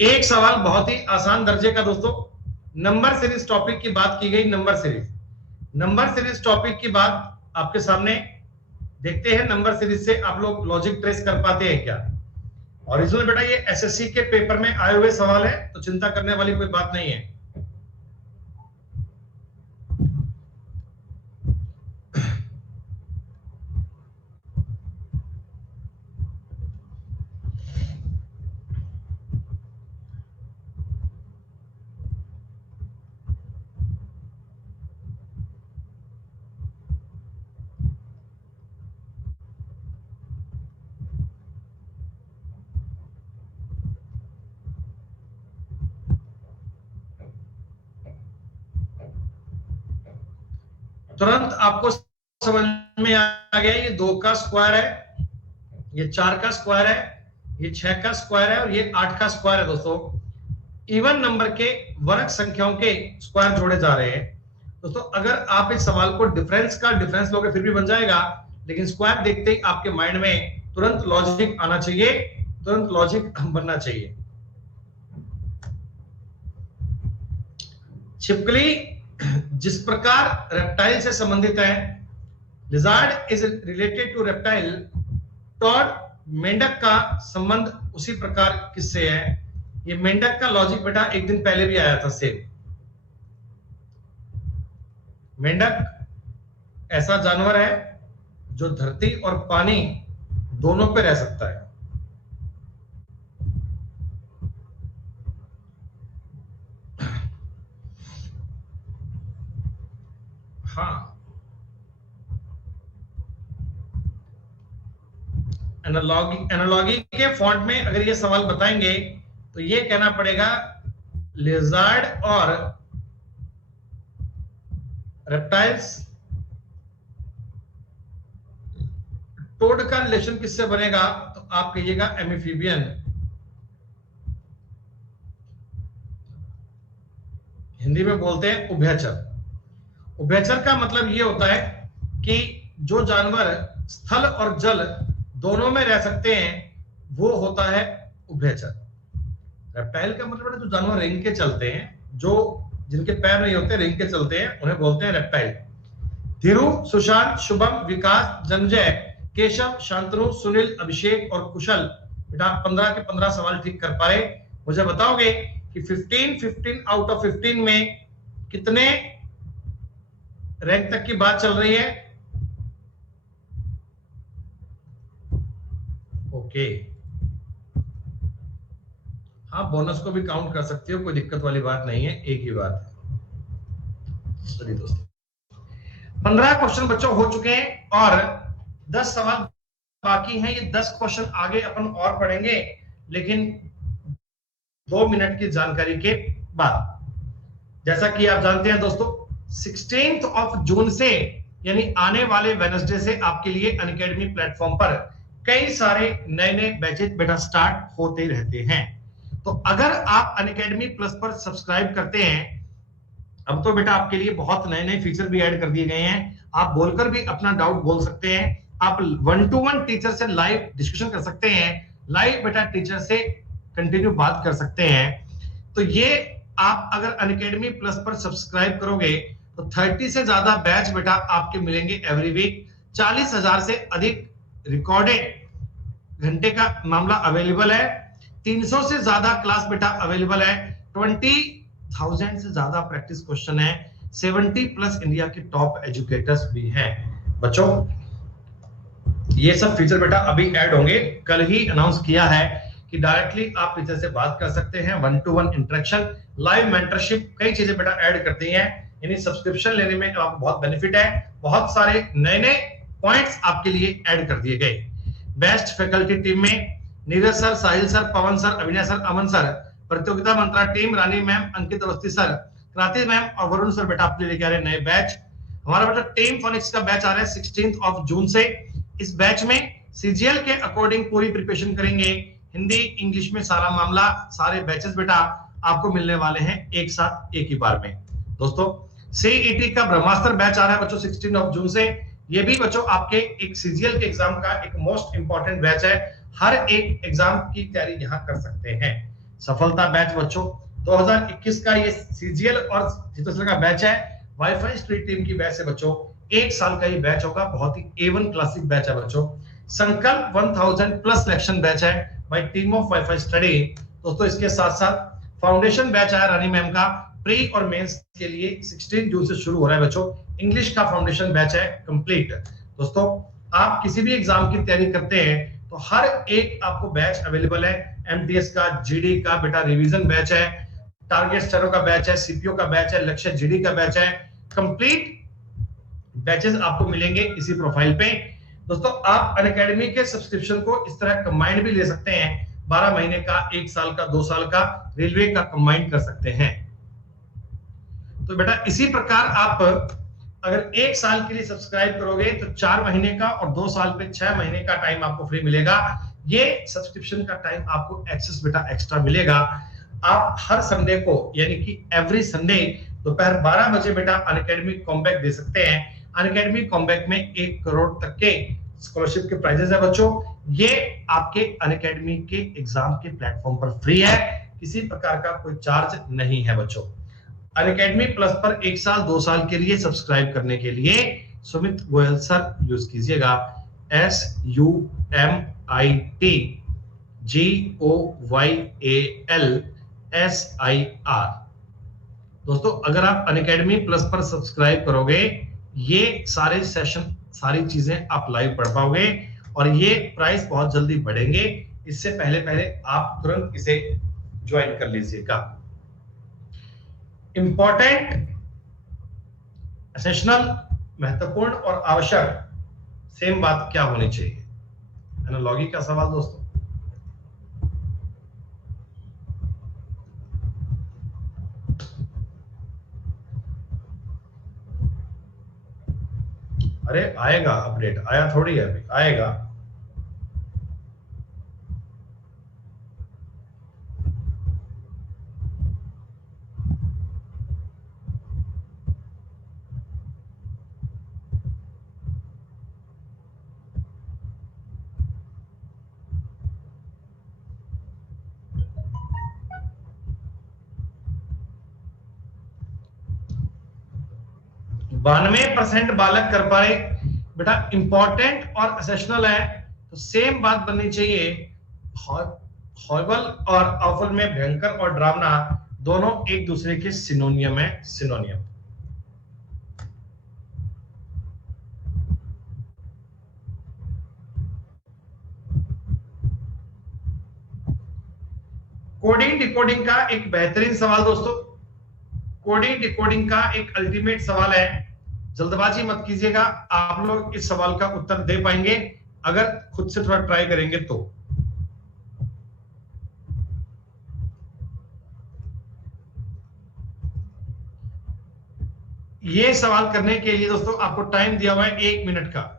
एक सवाल बहुत ही आसान दर्जे का दोस्तों, नंबर सीरीज टॉपिक की बात की गई। नंबर सीरीज टॉपिक की बात आपके सामने देखते हैं। नंबर सीरीज से आप लोग लॉजिक ट्रेस कर पाते हैं क्या? ओरिजिनल बेटा ये एसएससी के पेपर में आए हुए सवाल है, तो चिंता करने वाली कोई बात नहीं है। तुरंत आपको समझ में आ गया, ये 2 का स्क्वायर है, ये 4 का स्क्वायर है, ये 6 का स्क्वायर है और ये 8 का स्क्वायर है। दोस्तों इवन नंबर के वर्ग संख्याओं के स्क्वायर जोड़े जा रहे हैं। दोस्तों अगर आप इस सवाल को डिफरेंस लोगे फिर भी बन जाएगा, लेकिन स्क्वायर देखते ही आपके माइंड में तुरंत लॉजिक आना चाहिए, तुरंत लॉजिक बनना चाहिए। छिपकली जिस प्रकार रेप्टाइल से संबंधित है, lizard is related to reptile, toad मेंढक का संबंध उसी प्रकार किससे है? ये मेंढक का लॉजिक बेटा एक दिन पहले भी आया था सेम। मेंढक ऐसा जानवर है जो धरती और पानी दोनों पे रह सकता है। हाँ, एनालॉगी के फॉन्ट में अगर ये सवाल बताएंगे तो ये कहना पड़ेगा लिजर्ड और रेप्टाइल्स, टोड का रिलेशन किससे बनेगा, तो आप कहिएगा एम्फीबियन। हिंदी में बोलते हैं उभयचर। उभयचर का मतलब ये होता है कि जो जानवर स्थल और जल दोनों में रह सकते हैं वो होता है उभयचर। रेप्टाइल का मतलब है जो जानवर रेंग के चलते हैं, जो जिनके पैर नहीं होते रेंग के चलते हैं, उन्हें बोलते हैं रेप्टाइल। धीरू, सुशांत, शुभम, विकास, जंजय, केशव, शांतनु, सुनील, अभिषेक और कुशल, बेटा 15 के 15 सवाल ठीक कर पाए। मुझे बताओगे कि 15 आउट ऑफ 15 में कितने रैंक तक की बात चल रही है? ओके, हाँ, बोनस को भी काउंट कर सकते हो, कोई दिक्कत वाली बात नहीं है, एक ही बात है। चलिए दोस्तों, 15 क्वेश्चन बच्चों हो चुके हैं और 10 सवाल बाकी हैं। ये 10 क्वेश्चन आगे अपन और पढ़ेंगे, लेकिन 2 मिनट की जानकारी के बाद। जैसा कि आप जानते हैं दोस्तों, 16 ऑफ जून से यानी आने वाले वेडनेसडे से आपके लिए अनअकैडमी प्लेटफॉर्म पर कई सारे नए नए बैचेज बेटा स्टार्ट होते रहते हैं। तो अगर आप अनअकैडमी प्लस पर सब्सक्राइब करते हैं, अब तो बेटा आपके लिए बहुत नए नए फीचर भी ऐड कर दिए गए हैं। आप बोलकर भी अपना डाउट बोल सकते हैं, आप 1-to-1 टीचर से लाइव डिस्कशन कर सकते हैं, लाइव बेटा टीचर से कंटिन्यू बात कर सकते हैं। तो ये आप अगर अनअकैडमी प्लस पर सब्सक्राइब करोगे तो 30 से ज्यादा बैच बेटा आपके मिलेंगे एवरी वीक। 40,000 से अधिक रिकॉर्डेड घंटे का मामला अवेलेबल है। 300 से ज्यादा क्लास बेटा अवेलेबल है। 20,000 से ज्यादा प्रैक्टिस क्वेश्चन है। 70 प्लस इंडिया के टॉप एजुकेटर्स भी हैं। बच्चों, ये सब फीचर बेटा अभी ऐड होंगे। कल ही अनाउंस किया है कि डायरेक्टली आप टीचर से बात कर सकते हैं, 1-to-1 इंटरेक्शन, लाइव मेंटरशिप, कई चीजें बेटा ऐड करती हैं। यानी सब्सक्रिप्शन लेने में आपको बहुत बेनिफिट है। बहुत सारे नए नए पॉइंट्स आपके लिए ऐड कर दिए गए। बेस्ट फैकल्टी टीम में नीरज सर, साहिल सर, पवन सर, अभिनय सर, अमन सर। प्रतियोगिता मंत्रा टीम, रानी मैम, अंकित अवस्थी सर, क्रांति मैम और वरुण सर बेटा आपके लिए लेके आ रहे हैं नए बैच। हमारा बेटा टीम फोनिक्स का बैच आ रहा है 16 ऑफ जून से। इस बैच में सीजीएल के अकॉर्डिंग पूरी प्रिपरेशन करेंगे। हिंदी इंग्लिश में सारा मामला, सारे बैचेस बेटा आपको मिलने वाले हैं एक साथ एक ही बार में। दोस्तों, सीईटी का ब्रह्मास्त्र बैच आ रहा है बच्चों 16 ऑफ जून से। ये भी बच्चों आपके एक सीजीएल के एग्जाम का एक मोस्ट इंपॉर्टेंट बैच है। हर एक एग्जाम की तैयारी यहां कर सकते हैं। सफलता बैच बच्चों 2021 का ये सीजीएल और जीतोसर का बैच है। वाईफाई स्ट्रीट टीम की बैच है बच्चों, 1 साल का ये बैच होगा। बहुत ही A1 क्लासिक बैच है बच्चों। संकल्प 1000 प्लस सिलेक्शन बैच है bye team of wifi study. दोस्तों, इसके साथ साथ फाउंडेशन बैच आया रानी मैम का प्री और मेंस के लिए 16 जून से शुरू हो रहा है बच्चों। इंग्लिश का फाउंडेशन बैच है कंप्लीट। दोस्तों, आप किसी भी एग्जाम की तैयारी करते हैं तो हर एक आपको बैच अवेलेबल है। एमटीएस का, जीडी का बेटा रिवीजन बैच है, टारगेट स्टेरो का बैच है, सीपीओ का बैच है, लक्ष्य जीडी का बैच है। कंप्लीट बैचेस आपको मिलेंगे इसी प्रोफाइल पे। दोस्तों, आप अनअकैडमी के सब्सक्रिप्शन को इस तरह कंबाइंड भी ले सकते हैं। 12 महीने का, 1 साल का, 2 साल का, रेलवे का कंबाइंड कर सकते हैं। तो बेटा इसी प्रकार आप अगर 1 साल के लिए सब्सक्राइब करोगे तो 4 महीने का और 2 साल पे 6 महीने का टाइम आपको फ्री मिलेगा। ये सब्सक्रिप्शन का टाइम आपको एक्सेस बेटा एक्स्ट्रा मिलेगा। आप हर संडे को यानी कि एवरी संडे दोपहर 12 बजे बेटा अनअकैडमी कॉम्बैक दे सकते हैं। अनअकैडमी कॉम्बैक में 1 करोड़ तक के स्कॉलरशिप के प्राइजेस है बच्चों। ये आपके अनअकैडमी के एग्जाम के प्लेटफॉर्म पर फ्री है, किसी प्रकार का कोई चार्ज नहीं है बच्चों। अनअकैडमी प्लस पर 1 साल 2 साल के लिए सब्सक्राइब करने के लिए सुमित गोयल सर यूज कीजिएगा, SUMITGOYALSIR। दोस्तों अगर आप अनअकैडमी प्लस पर सब्सक्राइब करोगे, ये सारे सेशन, सारी चीजें आप लाइव पढ़ पाओगे और ये प्राइस बहुत जल्दी बढ़ेंगे। इससे पहले पहले आप तुरंत इसे ज्वाइन कर लीजिएगा। इंपॉर्टेंट, एसेंशियल, महत्वपूर्ण और आवश्यक, सेम बात क्या होनी चाहिए? एनालॉजी का सवाल दोस्तों। अरे आएगा अपडेट, आया थोड़ी है अभी, आएगा। %92 बालक कर पा रहे। बेटा इंपॉर्टेंट और एसेशनल है तो सेम बात बननी चाहिए। हॉरिबल और ऑफल में भयंकर और डरावना दोनों एक दूसरे के सिनोनियम है, सिनोनियम। कोडिंग डिकोडिंग का एक बेहतरीन सवाल दोस्तों। कोडिंग डिकोडिंग का एक अल्टीमेट सवाल है, जल्दबाजी मत कीजिएगा। आप लोग इस सवाल का उत्तर दे पाएंगे अगर खुद से थोड़ा ट्राई करेंगे तो। ये सवाल करने के लिए दोस्तों आपको टाइम दिया हुआ है 1 मिनट का।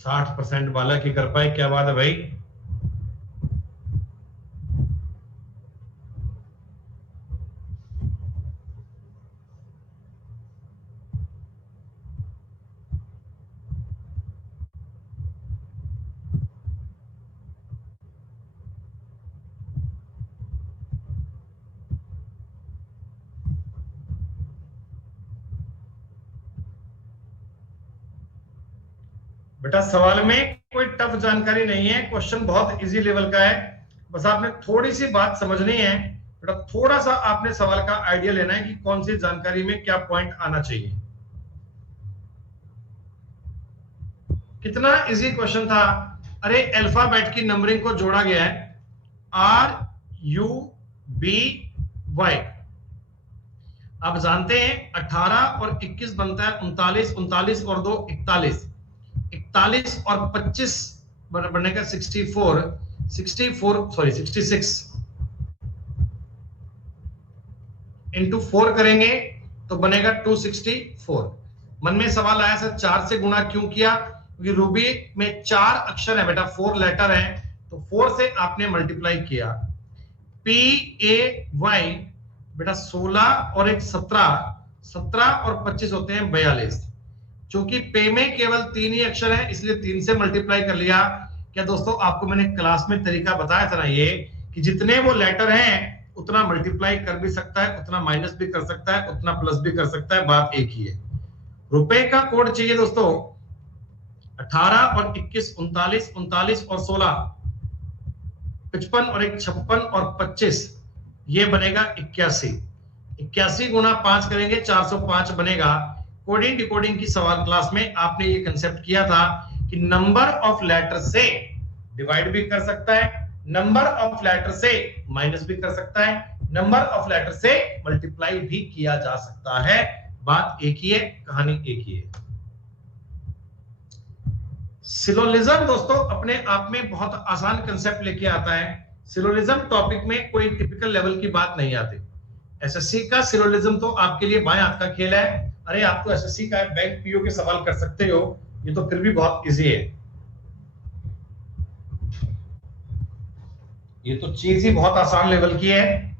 %60 बालक ही कर पाए, क्या बात है भाई। बेटा सवाल में कोई टफ जानकारी नहीं है, क्वेश्चन बहुत इजी लेवल का है। बस आपने थोड़ी सी बात समझनी है बेटा, थोड़ा सा आपने सवाल का आइडिया लेना है कि कौन सी जानकारी में क्या पॉइंट आना चाहिए। कितना इजी क्वेश्चन था। अरे अल्फाबेट की नंबरिंग को जोड़ा गया है, RUBY। आप जानते हैं 18 और 21 बनता है 39, 39 और 2 41, 41 और 25 बनेगा 64, 64 सॉरी 66 इंटू 4 करेंगे तो बनेगा 264। मन में सवाल आया सर 4 से गुणा क्यों किया? क्योंकि रूबी में 4 अक्षर है बेटा, 4 लेटर है, तो 4 से आपने मल्टीप्लाई किया। PAY बेटा 16 और एक 17, 17 और 25 होते हैं 42। चूंकि पे में केवल 3 ही अक्षर है इसलिए 3 से मल्टीप्लाई कर लिया। क्या दोस्तों आपको मैंने क्लास में तरीका बताया था ना ये, कि जितने वो लेटर हैं उतना मल्टीप्लाई कर भी सकता है, उतना माइनस भी कर सकता है, उतना प्लस भी कर सकता है, बात एक ही है। रुपए का कोड चाहिए दोस्तों, 18 और 21, 39, 39 और 16, 55 और एक 56 और 25, ये बनेगा 81। 81 गुना 5 करेंगे 405 बनेगा। कोडिंग डिकोडिंग की सवाल क्लास में आपने ये कंसेप्ट किया था कि नंबर ऑफ लेटर से डिवाइड भी कर सकता है, नंबर ऑफ लेटर से माइनस भी कर सकता है, नंबर ऑफ लेटर से मल्टीप्लाई भी किया जा सकता है। बात एक ही है, कहानी एक ही है। सिलोजिज्म दोस्तों अपने आप में बहुत आसान कंसेप्ट लेके आता है। सिलोजिज्म टॉपिक में कोई टिपिकल लेवल की बात नहीं आती। एसएससी का सिलोजिज्म तो आपके लिए बाएं हाथ का खेल है। अरे आप तो एसएससी का बैंक पीओ के सवाल कर सकते हो, ये तो फिर भी बहुत इजी है। ये तो चीज ही बहुत आसान लेवल की है।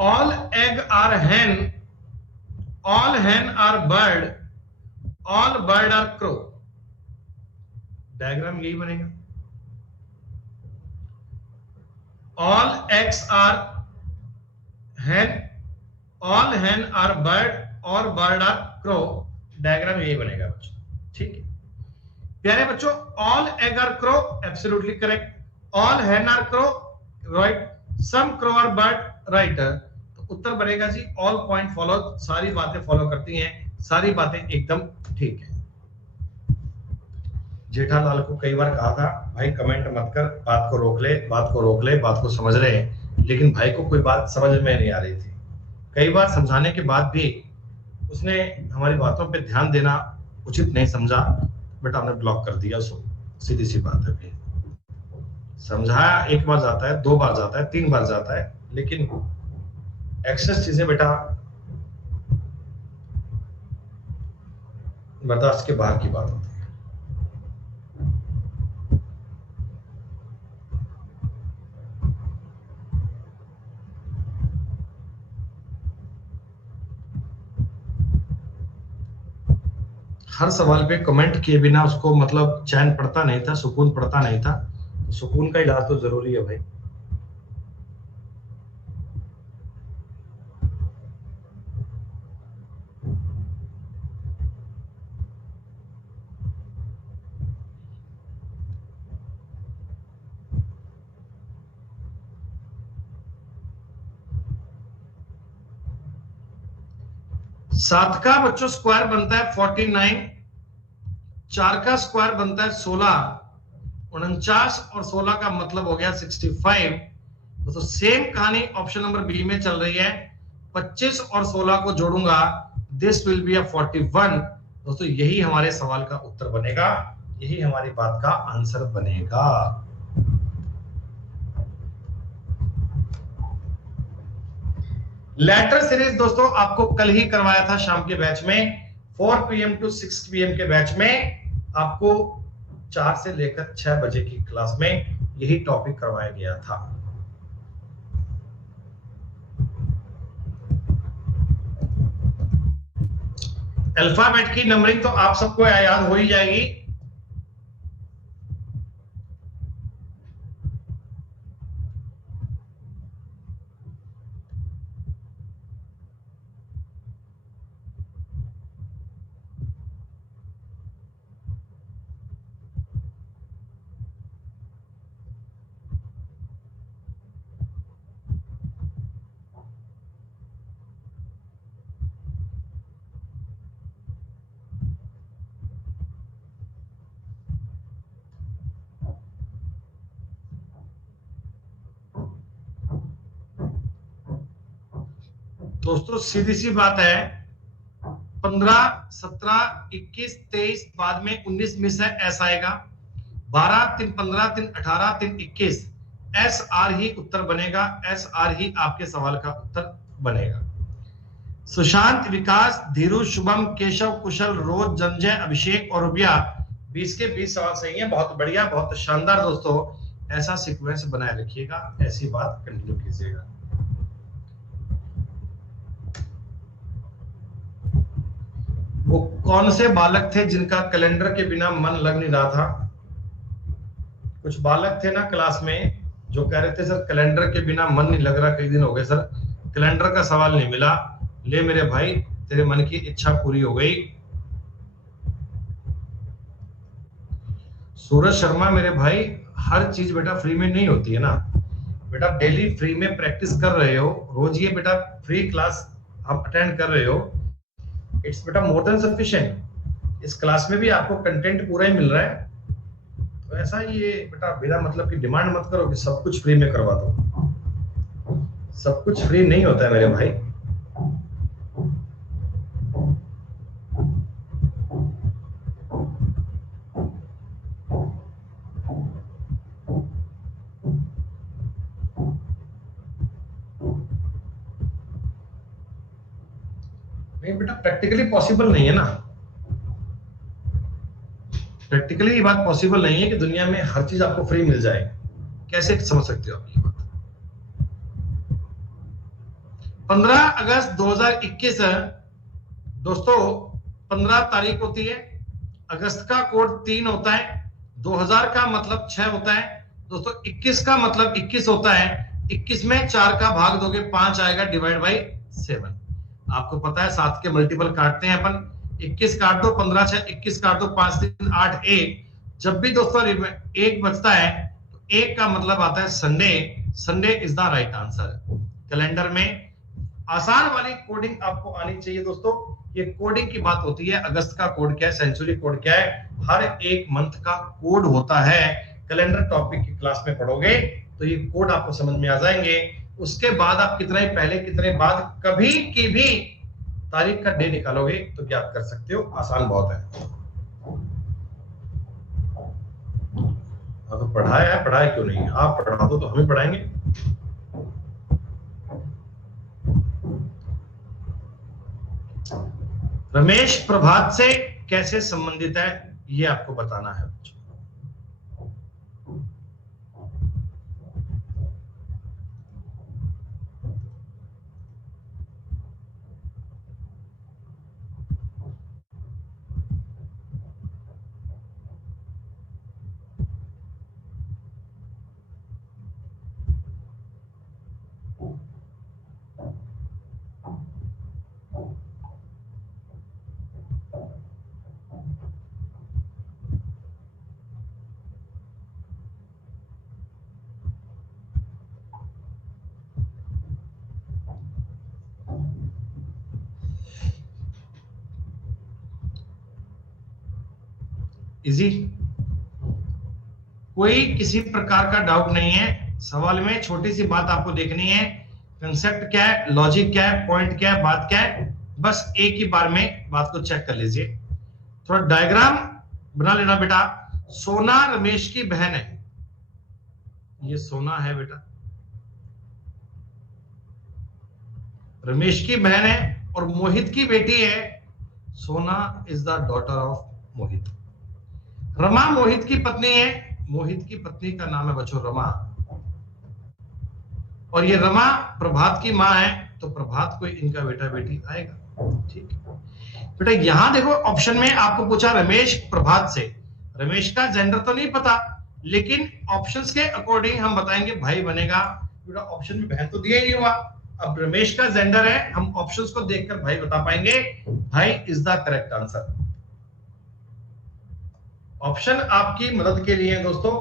All egg are hen, all hen are bird, all bird are crow. Diagram यही बनेगा। All eggs are hen, all hen are bird और बर्ड आर क्रो। डायग्राम यही बनेगा बच्चों, ठीक है प्यारे बच्चों। All egg are crow, absolutely correct. All hen are crow, right. Some crow are bird, right. तो उत्तर बनेगा जी ऑल पॉइंट फॉलो, सारी बातें फॉलो करती हैं, सारी बातें एकदम ठीक है। जेठालाल को कई बार कहा था भाई कमेंट मत कर, बात को रोक ले, बात को रोक ले, बात को समझ रहे हैं, लेकिन भाई को कोई बात समझ में नहीं आ रही थी। कई बार समझाने के बाद भी उसने हमारी बातों पे ध्यान देना उचित नहीं समझा, बेटा हमने ब्लॉक कर दिया उसको। सीधी सी बात है भाई, समझाया एक बार जाता है, दो बार जाता है, तीन बार जाता है, लेकिन एक्सेस चीजें बेटा बर्दाश्त के बाहर की बात होती है। हर सवाल पे कमेंट किए बिना उसको मतलब चैन पड़ता नहीं था, सुकून पड़ता नहीं था। तो सुकून का इलाज तो जरूरी है भाई। सात का बच्चों स्क्वायर बनता है 49, चार का स्क्वायर बनता है 16, 49 और 16 का मतलब हो गया 65। तो सेम कहानी ऑप्शन नंबर बी में चल रही है। 25 और 16 को जोड़ूंगा, दिस विल बी 41। दोस्तों यही हमारे सवाल का उत्तर बनेगा, यही हमारी बात का आंसर बनेगा। लेटर सीरीज दोस्तों आपको कल ही करवाया था शाम के बैच में, 4 PM टू 6 PM के बैच में आपको 4 से लेकर 6 बजे की क्लास में यही टॉपिक करवाया गया था। अल्फाबेट की नंबरिंग तो आप सबको याद हो ही जाएगी। दोस्तों सीधी सी बात है, 15, 17, 21, 23 बाद में 19 मिस है, एस आएगा। 12, 3, 15, 3, 18, 3, 21 एस आर ही उत्तर बनेगा, एस आर ही आपके सवाल का उत्तर बनेगा। सुशांत, विकास, धीरू, शुभम, केशव, कुशल, रोज, जंजय, अभिषेक और रुबिया 20 के 20 सवाल सही है। बहुत बढ़िया, बहुत शानदार दोस्तों, ऐसा सीक्वेंस बनाए रखिएगा, ऐसी बात कंटिन्यू कीजिएगा। वो कौन से बालक थे जिनका कैलेंडर के बिना मन लग नहीं रहा था? कुछ बालक थे ना क्लास में जो कह रहे थे सर कैलेंडर के बिना मन नहीं लग रहा, कई दिन हो गए सर, कैलेंडर का सवाल नहीं मिला। ले मेरे भाई, तेरे मन की इच्छा पूरी हो गई। सूरज शर्मा मेरे भाई, हर चीज बेटा फ्री में नहीं होती है ना बेटा। डेली फ्री में प्रैक्टिस कर रहे हो, रोज ये बेटा फ्री क्लास आप अटेंड कर रहे हो, इट्स बेटा मोर देन सफिशिएंट। इस क्लास में भी आपको कंटेंट पूरा ही मिल रहा है, तो ऐसा ये बेटा बिना मतलब की डिमांड मत करो कि सब कुछ फ्री में करवा दो। सब कुछ फ्री नहीं होता है मेरे भाई। नहीं बेटा, प्रैक्टिकली पॉसिबल नहीं है ना। प्रैक्टिकली ये बात पॉसिबल नहीं है कि दुनिया में हर चीज आपको फ्री मिल जाए। कैसे समझ सकते हो आप ये बात? 15 अगस्त 2021 दोस्तों 15 तारीख होती है, अगस्त का कोड 3 होता है, 2000 का मतलब 6 होता है दोस्तों, 21 का मतलब 21 होता है, 21 में 4 का भाग दोगे 5 आएगा, डिवाइड बाई 7। आपको पता है 7 के मल्टीपल काटते हैं अपन, 21 काट दो, 15 6 21 काट दो, 5 3 8 1। जब भी दोस्तों एक बचता है तो एक का मतलब आता है Sunday, Sunday is the right answer. Calendar में आसान वाली कोडिंग आपको आनी चाहिए दोस्तों। ये कोडिंग की बात होती है, अगस्त का कोड क्या है, सेंचुरी कोड क्या है, हर एक मंथ का कोड होता है। कैलेंडर टॉपिक की क्लास में पढ़ोगे तो ये कोड आपको समझ में आ जाएंगे। उसके बाद आप कितना ही पहले कितने बाद कभी की भी तारीख का डे निकालोगे तो ज्ञात कर सकते हो, आसान बहुत है। तो पढ़ाया है, पढ़ाया क्यों नहीं, आप पढ़ा दो तो हम ही पढ़ाएंगे। रमेश प्रभात से कैसे संबंधित है ये आपको बताना है बच्चों। इजी, कोई किसी प्रकार का डाउट नहीं है सवाल में। छोटी सी बात आपको देखनी है, कंसेप्ट क्या है, लॉजिक क्या है, पॉइंट क्या है, बात क्या है, बस एक ही बार में बात को चेक कर लीजिए। थोड़ा डायग्राम बना लेना बेटा। सोना रमेश की बहन है, ये सोना है बेटा, रमेश की बहन है और मोहित की बेटी है। सोना इज द डॉटर ऑफ मोहित। रमा मोहित की पत्नी है, मोहित की पत्नी का नाम है बच्चों रमा, और ये रमा प्रभात की मां है, तो प्रभात कोई इनका बेटा बेटी आएगा। ठीक है बेटा, यहां देखो ऑप्शन में आपको पूछा रमेश प्रभात से, रमेश का जेंडर तो नहीं पता, लेकिन ऑप्शंस के अकॉर्डिंग हम बताएंगे भाई बनेगा। बेटा ऑप्शन में बहन तो दिया ही नहीं हुआ, अब रमेश का जेंडर है, हम ऑप्शंस को देखकर भाई बता पाएंगे, भाई is the correct answer. Option आपकी मदद के लिए है दोस्तों,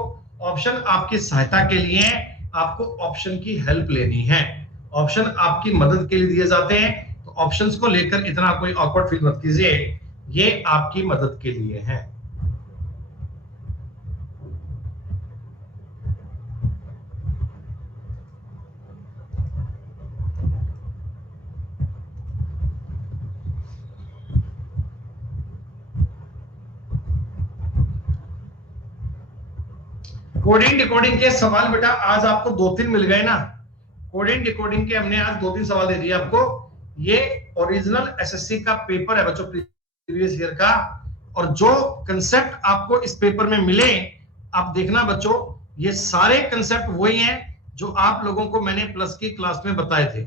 ऑप्शन आपकी सहायता के लिए है, आपको ऑप्शन की हेल्प लेनी है। ऑप्शन आपकी मदद के लिए दिए जाते हैं, तो ऑप्शंस को लेकर इतना कोई ऑकवर्ड फील मत कीजिए, ये आपकी मदद के लिए है। कोडिंग डिकोडिंग के सवाल बेटा आज आपको 2-3 मिल गए ना, कोडिंग डिकोडिंग के हमने आज 2-3 सवाल दे दिए आपको। ये ओरिजिनल एसएससी का पेपर है बच्चों, प्रीवियस ईयर का, और जो कंसेप्ट आपको इस पेपर में मिले आप देखना बच्चों, ये सारे कंसेप्ट वही हैं जो आप लोगों को मैंने प्लस की क्लास में बताए थे,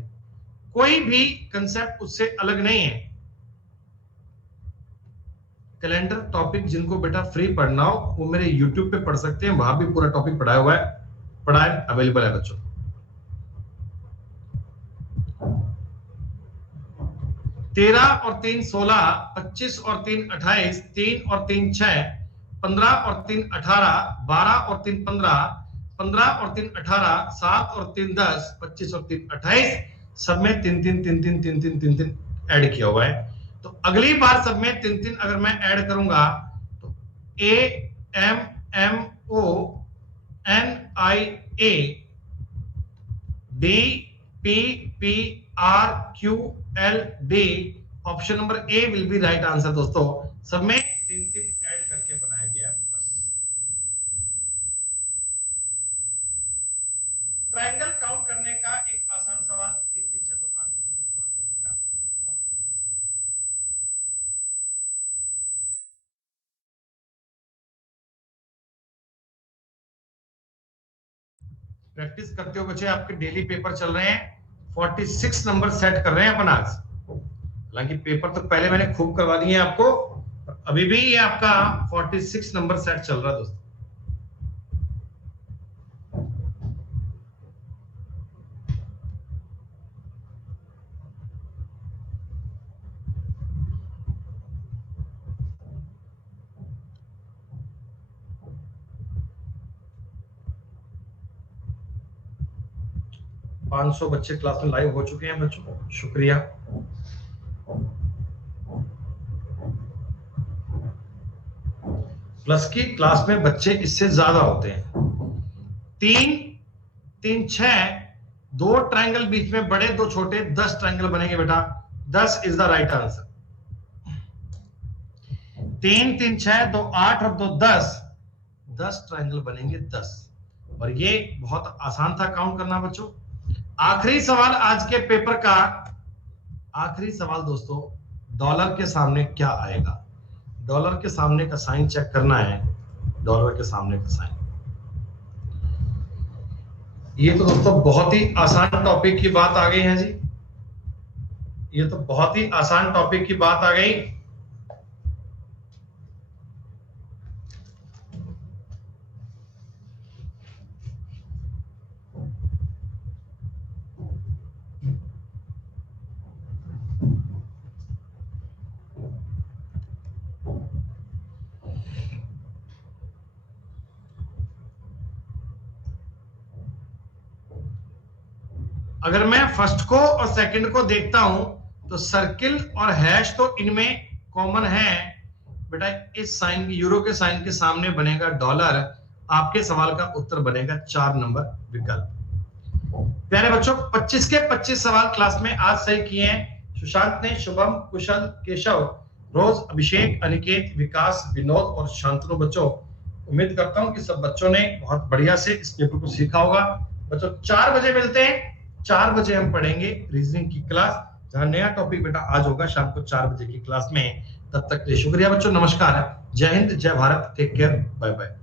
कोई भी कंसेप्ट उससे अलग नहीं है। कैलेंडर टॉपिक जिनको बेटा फ्री पढ़ना हो वो मेरे YouTube पे पढ़ सकते हैं, वहां भी पूरा टॉपिक पढ़ाया हुआ है, पढ़ाए अवेलेबल है बच्चों। 13 और 3 16, 25 और 3 28, 3 और 3 6, 15 और 3 18, 12 और 3 15, 15 और 3 18, 7 और 3 10, 25 और 3 28, सब में 3 3 3 3 3 3 3 3 ऐड किया हुआ है। तो अगली बार सब में 3 3 अगर मैं ऐड करूंगा तो A M M O N I A D P P R Q L D, option number A will be right answer दोस्तों। सब में 3 3 ऐड करके बनाया गया बस। ट्रायंगल काउंट करने का एक आसान सवाल, 3 3 6 तो काट दो तो देखो क्या बनेगा, बहुत ही इजी सवाल है। प्रैक्टिस करते हो बच्चे, आपके डेली पेपर चल रहे हैं, 46 नंबर सेट कर रहे हैं अपन आज। हालांकि पेपर तो पहले मैंने खूब करवा दिए हैं आपको, अभी भी ये आपका 46 नंबर सेट चल रहा है दोस्तों। पांच सौ बच्चे क्लास में लाइव हो चुके हैं बच्चों, शुक्रिया। प्लस की क्लास में बच्चे इससे ज्यादा होते हैं। 3 3 6 2 ट्रायंगल बीच में बड़े 2 छोटे, 10 ट्रायंगल बनेंगे बेटा। 10 इज द राइट आंसर। 3 3 6 2 8 और 2 10, 10 ट्रायंगल बनेंगे 10। और ये बहुत आसान था काउंट करना बच्चों। आखिरी सवाल आज के पेपर का, आखिरी सवाल दोस्तों, डॉलर के सामने क्या आएगा? डॉलर के सामने का साइन चेक करना है। डॉलर के सामने का साइन, ये तो दोस्तों बहुत ही आसान टॉपिक की बात आ गई है जी। ये तो बहुत ही आसान टॉपिक की बात आ गई। अगर मैं फर्स्ट को और सेकंड को देखता हूं तो सर्किल और हैश तो इनमें कॉमन है बेटा। इस साइन, यूरो के साइन के सामने बनेगा डॉलर। आपके सवाल का उत्तर बनेगा 4 नंबर विकल्प। प्यारे बच्चों, 25 के 25 सवाल क्लास में आज सही किए हैं सुशांत ने, शुभम, कुशल, केशव, रोज, अभिषेक, अनिकेत, विकास, विनोद और शांतनु। बच्चों उम्मीद करता हूं कि सब बच्चों ने बहुत बढ़िया से इस पेपर को सीखा होगा। बच्चों 4 बजे मिलते हैं। 4 बजे हम पढ़ेंगे रीजनिंग की क्लास, जहां नया टॉपिक बेटा आज होगा शाम को 4 बजे की क्लास में। तब तक के लिए शुक्रिया बच्चों, नमस्कार, जय हिंद, जय Bharat, take care, bye bye.